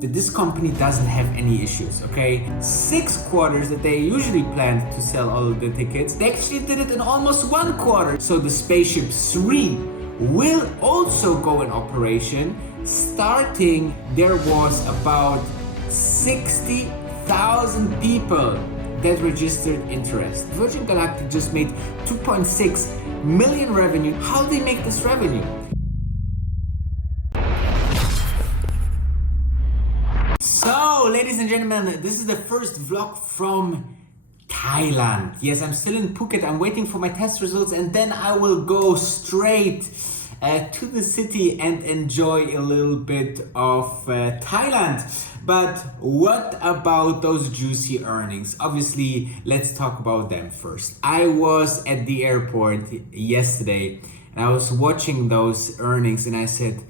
that this company doesn't have any issues, okay? 6 quarters that they usually planned to sell all of the tickets, they actually did it in almost 1 quarter. So the Spaceship 3 will also go in operation. Starting, there was about 60,000 people that registered interest. Virgin Galactic just made 2.6 million revenue. How do they make this revenue? So, ladies and gentlemen, this is the first vlog from Thailand. Yes, I'm still in Phuket. I'm waiting for my test results and then I will go straight to the city and enjoy a little bit of Thailand. But what about those juicy earnings? Obviously, let's talk about them first. I was at the airport yesterday and I was watching those earnings and I said,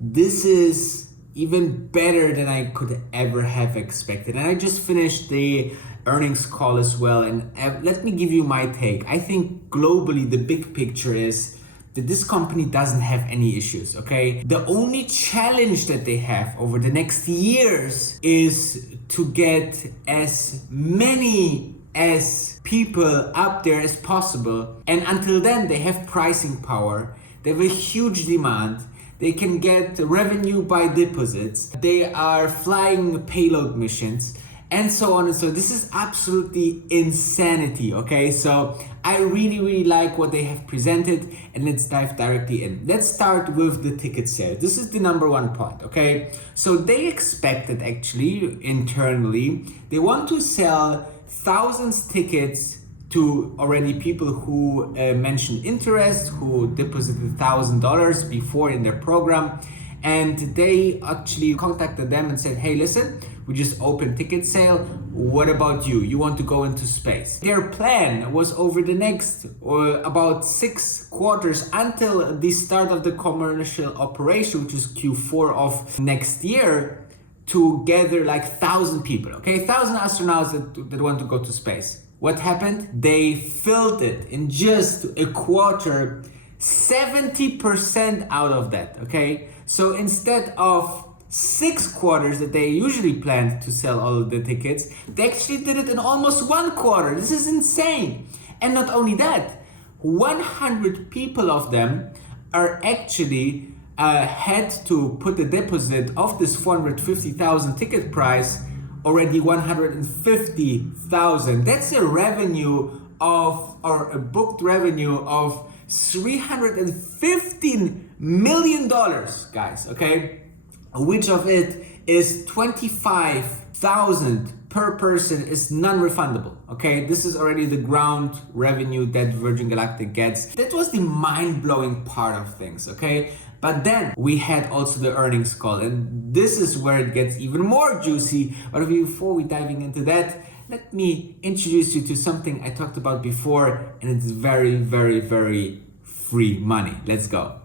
this is even better than I could ever have expected. And I just finished the earnings call as well. And let me give you my take. I think globally, the big picture is that this company doesn't have any issues, okay? The only challenge that they have over the next years is to get as many as people up there as possible. And until then, they have pricing power. They have a huge demand. They can get revenue by deposits. They are flying payload missions and so on and so. This is absolutely insanity, okay? So I really like what they have presented and let's dive directly in. Let's start with the ticket sale. This is the number one point, okay? So they expected actually internally, they want to sell thousands tickets to already people who mentioned interest, who deposited $1,000 before in their program. And they actually contacted them and said, hey, listen, we just opened ticket sale. What about you? You want to go into space? Their plan was over the next about 6 quarters until the start of the commercial operation, which is Q4 of next year, to gather like 1,000 people, okay? 1,000 astronauts that want to go to space. What happened? They filled it in just a quarter, 70% out of that, okay? So instead of 6 quarters that they usually planned to sell all of the tickets, they actually did it in almost 1 quarter. This is insane. And not only that, 100 people of them are actually had to put the deposit of this 450,000 ticket price already 150,000. That's a revenue of, or a booked revenue of $315 million, guys, okay? Which of it is 25,000 per person is non-refundable, okay? This is already the ground revenue that Virgin Galactic gets. That was the mind-blowing part of things, okay? But then we had also the earnings call, and this is where it gets even more juicy. But before we diving into that, let me introduce you to something I talked about before, and it's very free money. Let's go.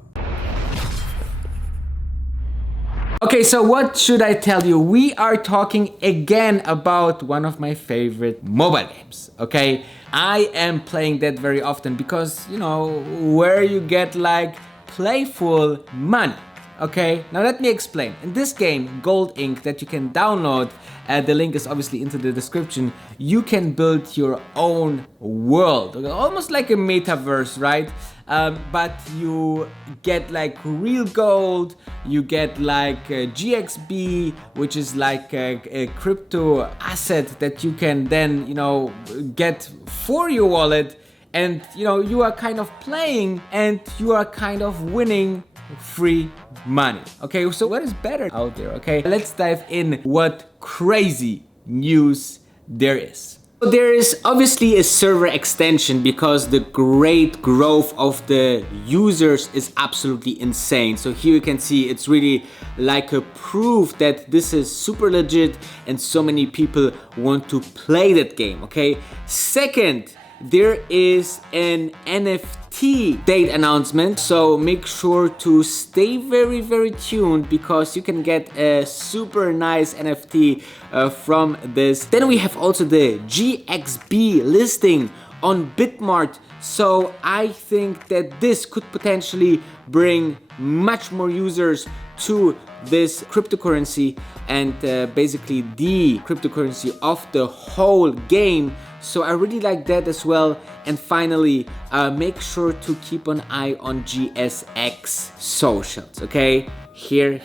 Okay, so what should I tell you? We are talking again about one of my favorite mobile games, okay? I am playing that very often because, you know, where you get like playful money, okay? Now let me explain. In this game, Gold Ink, that you can download, the link is obviously into the description, you can build your own world, almost like a metaverse, right? But you get like real gold, you get like GXB, which is like a crypto asset that you can then, you know, get for your wallet. And you know, you are kind of playing and you are kind of winning free money. Okay, so what is better out there? Okay, let's dive in what crazy news there is. There is obviously a server extension because the great growth of the users is absolutely insane. So here you can see it's really like a proof that this is super legit and so many people want to play that game, okay? Second, there is an NFT date announcement, so make sure to stay very tuned because you can get a super nice NFT from this. Then we have also the GXB listing on Bitmart, so I think that this could potentially bring much more users to this cryptocurrency and basically the cryptocurrency of the whole game. So I really like that as well. And finally, make sure to keep an eye on GSX socials, okay? Here,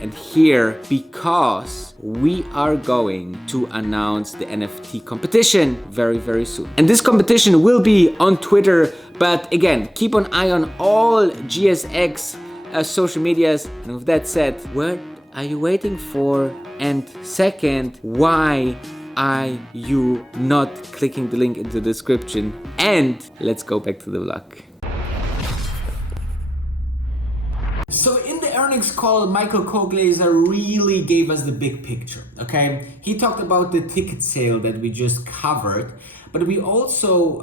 and here, because we are going to announce the NFT competition very, very soon. And this competition will be on Twitter, but again, keep an eye on all GSX social medias. And with that said, what are you waiting for? And second, why are you not clicking the link in the description? And let's go back to the vlog. So in the earnings call, Michael Koglaser really gave us the big picture, okay? He talked about the ticket sale that we just covered, but we also,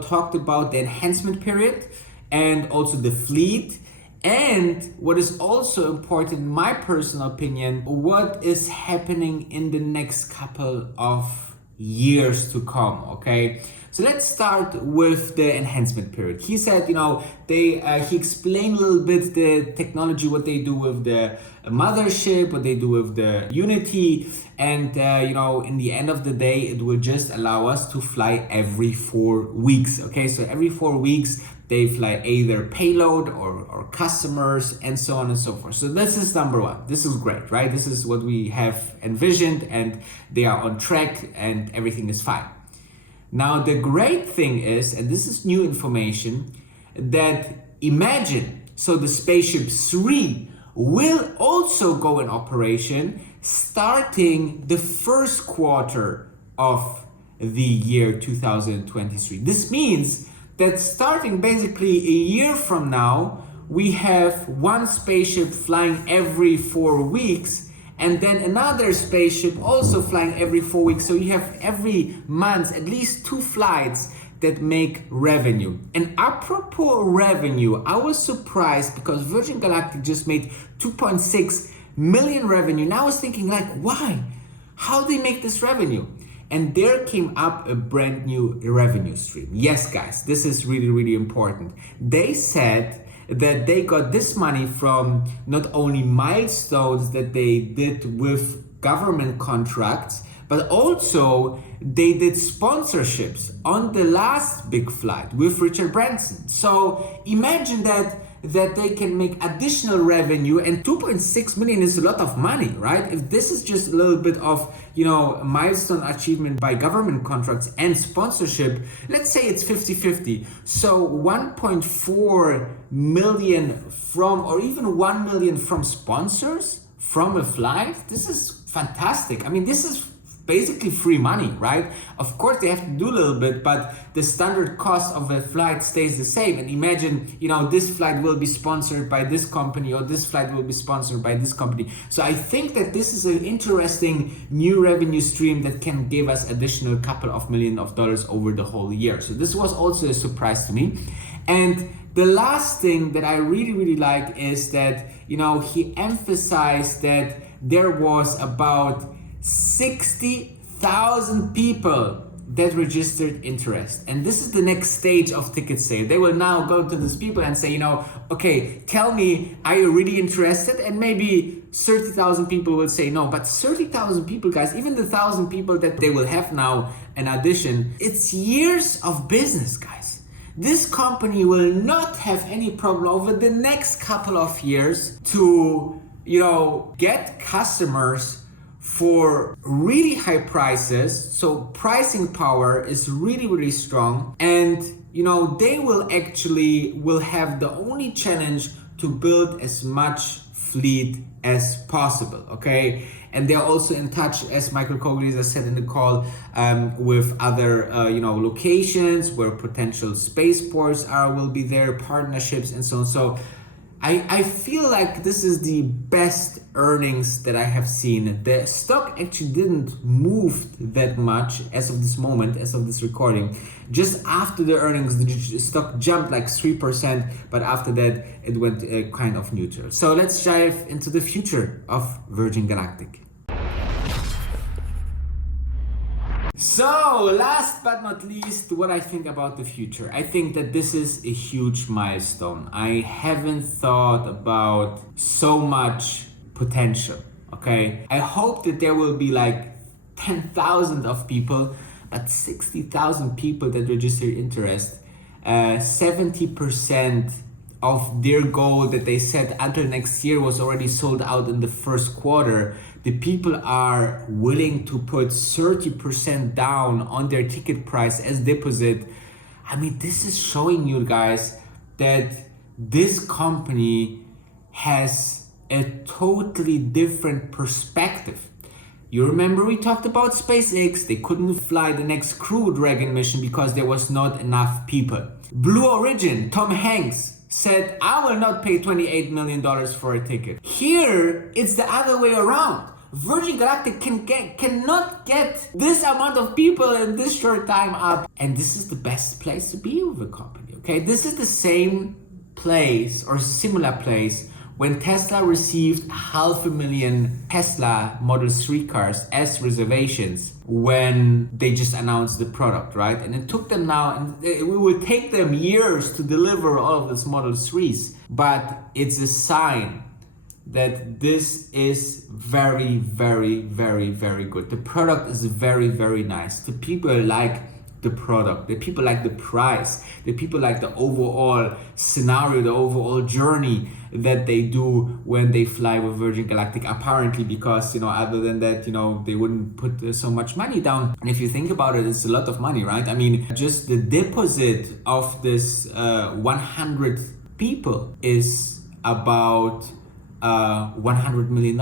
talked about the enhancement period and also the fleet. And what is also important, in my personal opinion, what is happening in the next couple of years to come, okay? So let's start with the enhancement period. He said, he explained a little bit the technology, what they do with the mothership, what they do with the Unity, and in the end of the day, it will just allow us to fly every 4 weeks, okay? So every 4 weeks, they fly either payload or customers and so on and so forth. So this is number one. This is great, right? This is what we have envisioned, and they are on track and everything is fine. Now, the great thing is, and this is new information, that imagine, so the Spaceship 3 will also go in operation starting the first quarter of the year 2023. This means that starting basically a year from now, we have one spaceship flying every 4 weeks, and then another spaceship also flying every 4 weeks. So you have every month at least 2 flights that make revenue. And apropos revenue, I was surprised because Virgin Galactic just made 2.6 million revenue. Now I was thinking, like, why? How do they make this revenue? And there came up a brand new revenue stream. Yes, guys, this is really, really important. They said that they got this money from not only milestones that they did with government contracts, but also they did sponsorships on the last big flight with Richard Branson. So imagine that they can make additional revenue, and 2.6 million is a lot of money, right? If this is just a little bit of, milestone achievement by government contracts and sponsorship, let's say it's 50-50. So 1.4 million from, or even 1 million from sponsors from a flight, this is fantastic. I mean, this is basically free money, right? Of course they have to do a little bit, but the standard cost of a flight stays the same. And imagine, this flight will be sponsored by this company, or this flight will be sponsored by this company. So I think that this is an interesting new revenue stream that can give us additional couple of $1 million over the whole year. So this was also a surprise to me. And the last thing that I really, really like is that, he emphasized that there was about 60,000 people that registered interest. And this is the next stage of ticket sale. They will now go to these people and say, okay, tell me, are you really interested? And maybe 30,000 people will say no, but 30,000 people, guys, even the 1,000 people that they will have now in addition, it's years of business, guys. This company will not have any problem over the next couple of years to, get customers for really high prices. So pricing power is really, really strong. And, they will have the only challenge to build as much fleet as possible, okay? And they're also in touch, as Michael Koglaser said in the call, with other, locations where potential spaceports will be there, partnerships and so on. So I feel like this is the best earnings that I have seen. The stock actually didn't move that much as of this moment, as of this recording. Just after the earnings, the stock jumped like 3%, but after that, it went kind of neutral. So let's dive into the future of Virgin Galactic. So, last but not least, what I think about the future. I think that this is a huge milestone. I haven't thought about so much potential. Okay, I hope that there will be like 10,000 of people, but 60,000 people that register interest. 70% of their goal that they set until next year was already sold out in the first quarter. The people are willing to put 30% down on their ticket price as deposit. I mean, this is showing you guys that this company has a totally different perspective. You remember we talked about SpaceX, they couldn't fly the next Crew Dragon mission because there was not enough people. Blue Origin, Tom Hanks said, I will not pay $28 million for a ticket. Here, it's the other way around. Virgin Galactic cannot get this amount of people in this short time up. And this is the best place to be with a company, okay? This is the same place or similar place when Tesla received 500,000 Tesla Model 3 cars as reservations when they just announced the product, right? And it took them now, and it will take them years to deliver all of these Model 3s, but it's a sign that this is very, very, very, very good. The product is very, very nice. The people like the product, the people like the price, the people like the overall scenario, the overall journey that they do when they fly with Virgin Galactic, apparently, because, other than that, they wouldn't put so much money down. And if you think about it, it's a lot of money, right? I mean, just the deposit of this 100 people is about $100 million.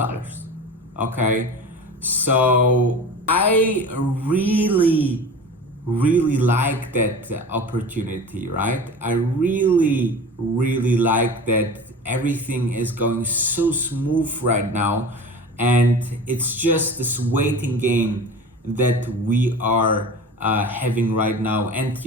Okay, so I really like that opportunity, right? I really like that everything is going so smooth right now, and it's just this waiting game that we are having right now. And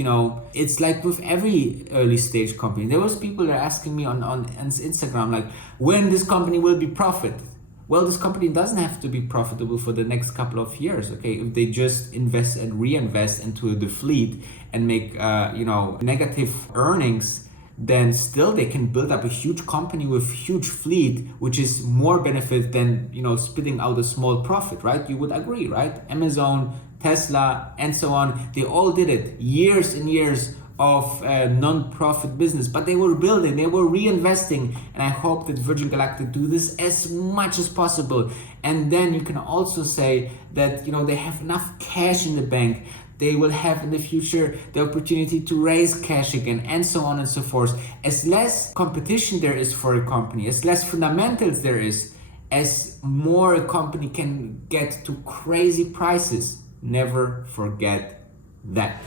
it's like with every early stage company, there was people that are asking me on Instagram, like, when this company will be profitable. Well, this company doesn't have to be profitable for the next couple of years, okay? If they just invest and reinvest into the fleet and make, negative earnings, then still they can build up a huge company with huge fleet, which is more benefit than, spitting out a small profit, right? You would agree, right? Amazon, Tesla, and so on, they all did it. Years and years of non-profit business, but they were building, they were reinvesting, and I hope that Virgin Galactic do this as much as possible. And then you can also say that they have enough cash in the bank. They will have in the future the opportunity to raise cash again, and so on and so forth. As less competition there is for a company, as less fundamentals there is, as more a company can get to crazy prices. Never forget that.